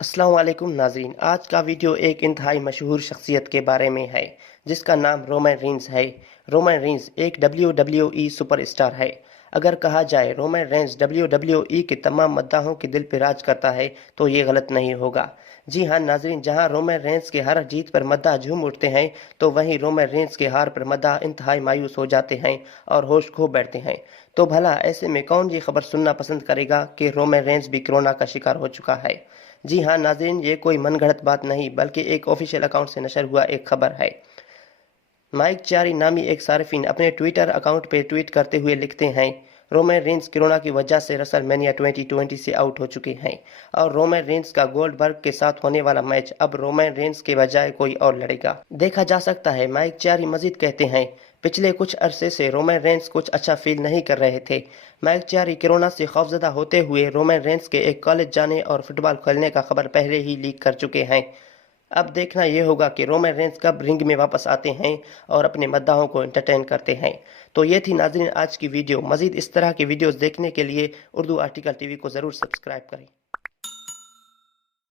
अस्सलाम वालेकुम नाज़रीन। आज का वीडियो एक इंतहाई मशहूर शख्सियत के बारे में है जिसका नाम रोमन रेंस है। रोमन रेंस एक WWE सुपरस्टार है। अगर कहा जाए रोमन रेंस WWE के तमाम मद्दाहों के दिल पर राज करता है तो ये गलत नहीं होगा। जी हाँ नाज़रीन, जहाँ रोमन रेंस के हर जीत पर मद्दाह झूम उठते हैं तो वहीं रोमन रेंस के हार पर मद्दाह इंतहाई मायूस हो जाते हैं और होश खो बैठते हैं। तो भला ऐसे में कौन ये खबर सुनना पसंद करेगा कि रोमन रेंस भी कोरोना का शिकार हो चुका है। जी हाँ नाज़रीन, ये कोई मनगढ़ंत बात नहीं बल्कि एक ऑफिशियल अकाउंट से नशर हुआ एक खबर है। माइक चारी नामी एक सार्फिन अपने ट्विटर अकाउंट पर ट्वीट करते हुए लिखते हैं, रोमन रेंस कोरोना की वजह से रेसलमेनिया 2020 से आउट हो चुके हैं और रोमन रेंस का गोल्डबर्ग के साथ होने वाला मैच अब रोमन रेंस के बजाय कोई और लड़ेगा देखा जा सकता है। माइक चारी मजीद कहते हैं, पिछले कुछ अरसे से रोमन रेंस कुछ अच्छा फील नहीं कर रहे थे। माइक चारी कोरोना से खौफजदा होते हुए रोमन रेंस के एक कॉलेज जाने और फुटबॉल खेलने का खबर पहले ही लीक कर चुके हैं। अब देखना यह होगा कि रोमन रेंस कब रिंग में वापस आते हैं और अपने मद्दाहों को एंटरटेन करते हैं। तो ये थी नाज़रीन आज की वीडियो। मज़ीद इस तरह की वीडियोस देखने के लिए उर्दू आर्टिकल टीवी को ज़रूर सब्सक्राइब करें।